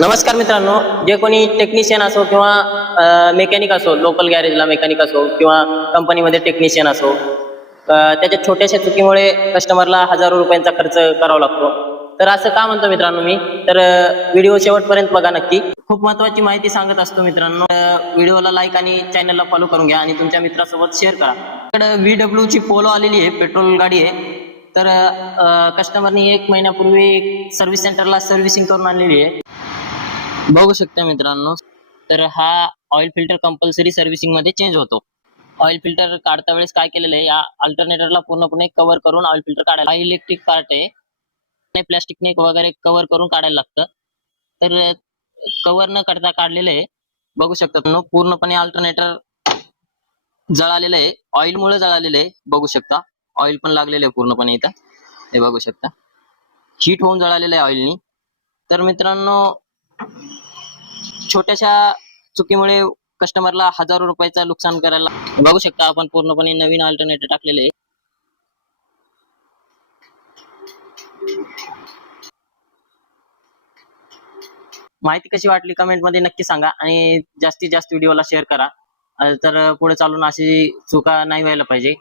नमस्कार मित्रांनो, जे कोणी टेक्निशियन असो किंवा मेकॅनिक असो, लोकल गॅरेजला मेकॅनिक असो किंवा कंपनीमध्ये टेक्निशियन असो, त्याच्या छोट्याशा चुकीमुळे कस्टमरला हजारो रुपयांचा खर्च करावा लागतो. तर असं का म्हणतो मित्रांनो मी? तर व्हिडिओ शेवटपर्यंत बघा नक्की. खूप महत्त्वाची माहिती सांगत असतो मित्रांनो. व्हिडिओला लाईक आणि चॅनलला फॉलो करून घ्या आणि तुमच्या मित्रासोबत शेअर करा. इकडे VW ची पोलो आलेली आहे, पेट्रोल गाडी आहे. तर कस्टमरनी 1 महिन्यापूर्वी सर्व्हिस सेंटरला सर्व्हिसिंग करून आणलेली आहे. बघू शकता मित्रांनो. तर हा ऑइल फिल्टर कंपल्सरी सर्व्हिसिंग मध्ये चेंज होतो. ऑइल फिल्टर काढता वेळेस काय केलेलं आहे, या अल्टरनेटरला पूर्णपणे कव्हर करून ऑइल फिल्टर काढायला. हा इलेक्ट्रिक पार्ट आहे, प्लॅस्टिकने वगैरे कव्हर करून काढायला लागतं. तर कव्हर न करता काढलेलं आहे. बघू शकता पूर्णपणे अल्टरनेटर जळालेलं आहे, ऑइल मुळे जळालेलं आहे. बघू शकता ऑइल पण लागलेलं आहे पूर्णपणे इथं. हे बघू शकता हीट होऊन जळालेलं आहे ऑइलनी. तर मित्रांनो, छोट्याशा चुकीमुळे कस्टमरला हजारो रुपयाचं नुकसान करायला. बघू शकता आपण पूर्णपणे नवीन अल्टरनेटर टाकलेले आहे. माहिती कशी वाटली कमेंट मध्ये नक्की सांगा आणि जास्तीत जास्त व्हिडिओला शेअर करा. तर पुढे चालून अशी चुका नाही व्हायला पाहिजे.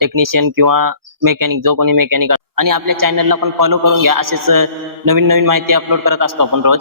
टेक्निशियन किंवा मेकॅनिक, जो कोणी मेकॅनिक, आणि आपल्या चॅनलला पण फॉलो करून घ्या. असेच नवीन नवीन माहिती अपलोड करत असतो आपण रोज.